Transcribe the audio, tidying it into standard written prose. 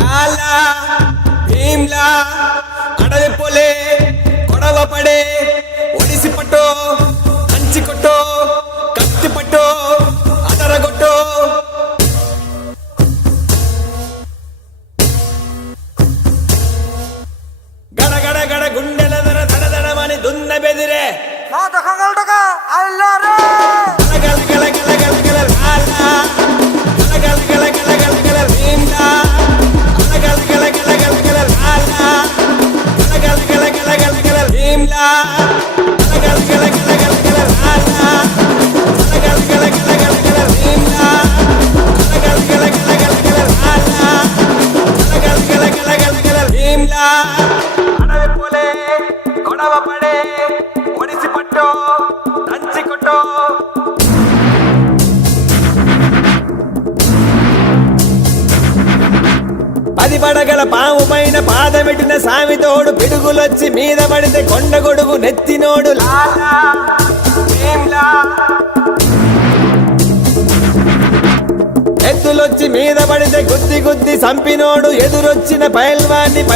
లాలా భీమ్లా అడవి పొలే గొడవ పడే ఒడిసి పట్టో కంచి కొట్టో కత్తి పట్టో అదరగొట్టో గడ గడ గడ గుండెల దర దడ దడమని దున్న బెదిరే గల గల గల గల గల లాలా గల గల గల గల గల భీమ్లా గల గల గల గల గల లాలా గల గల గల గల గల భీమ్లా గల గల గల గల గల లాలా గల గల గల గల గల భీమ్లా గల గల గల గల గల లాలా గల గల గల గల గల భీమ్లా అడవి పోలే గొడవ పడే ఒడిసి పట్టో దంచి కొట్టో పది పడగల పాము పైన పాదమెట్టిన సామితోడు పిడుగులొచ్చి మీద పడితే కొండ గొడుగు నెత్తినోడు లాలా భీమ్లా ఎత్తులొచ్చి మీద పడితే గుద్ది గుద్ది సంపినోడు ఎదురొచ్చిన పైల్వాన్ని పై